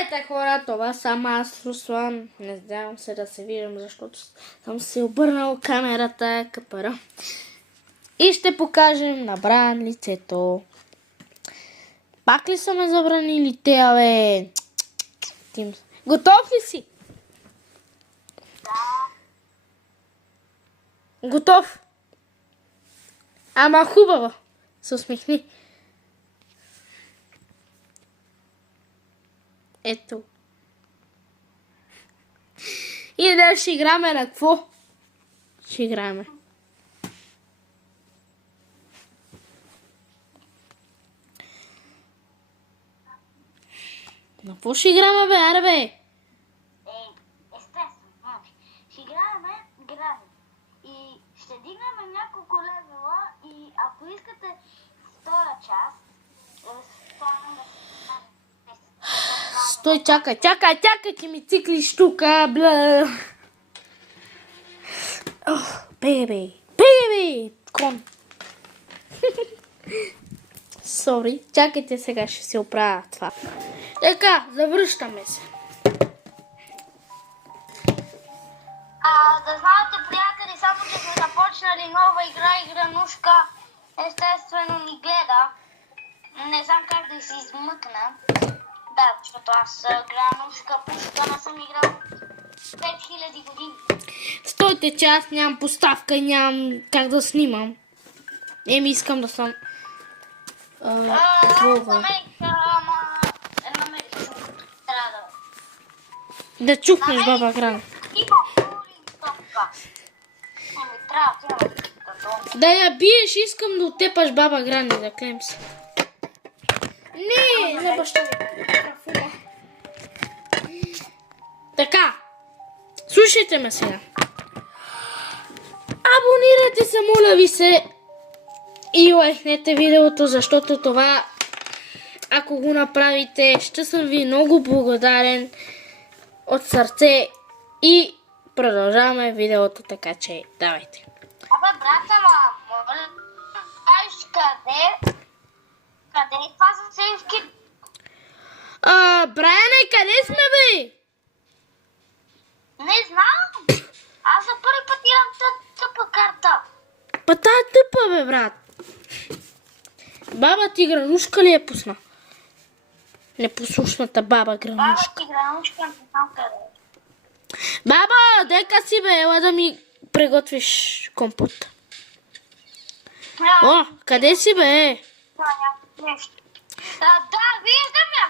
Здравейте хора, това съм аз, Руслан. Не знам се да се виждам, защото съм си обърнал камерата капара. И ще покажем на Брайан лицето. Пак ли са ме забранили те, бе? Готов ли си? Да. Готов. Ама хубаво. Се усмихни. Ето. И да ще играме на какво? Ще играме. На какво ще играме, бе? Аре, бе? Естествено. Ще играем грави. И ще дигнем няколко левела и ако искате втора част, Стой, чакай, ти ми циклиш тука, бля. Бебе, кон. Сори, чакайте, сега ще се оправя това. Така, завръщаме се. Да знаете, приятели, само че сме започнали нова игранушка. Естествено ни гледа. Не знам как да се измъкна. Да, защото аз гранушка пушка не съм играл 5000 години. Стойте, че аз нямам поставка и нямам как да снимам. Искам да съм... Да чухнеш, баба Гран. Да я биеш, искам да отепаш баба Гран, да клем се. Не, на баща ми. Така, слушайте ме сега. Абонирайте се, моля ви се. И лайкнете видеото, защото това, ако го направите, ще съм ви много благодарен от сърце. И продължаваме видеото, така че давайте. Абе, брата, моля, знаеш къде? Къде е това за сейфки? Брайане, къде сме, бе? Не знам. Аз за първи път имам тъпа карта. Па тая е тъпа, бе, брат. Баба ти гранушка ли е пусна? Непослушната баба гранушка. Баба ти гранушка, не знам къде е. Баба, дека си, бе, ела да ми приготвиш компот. О, къде си, бе? Да, виждам я.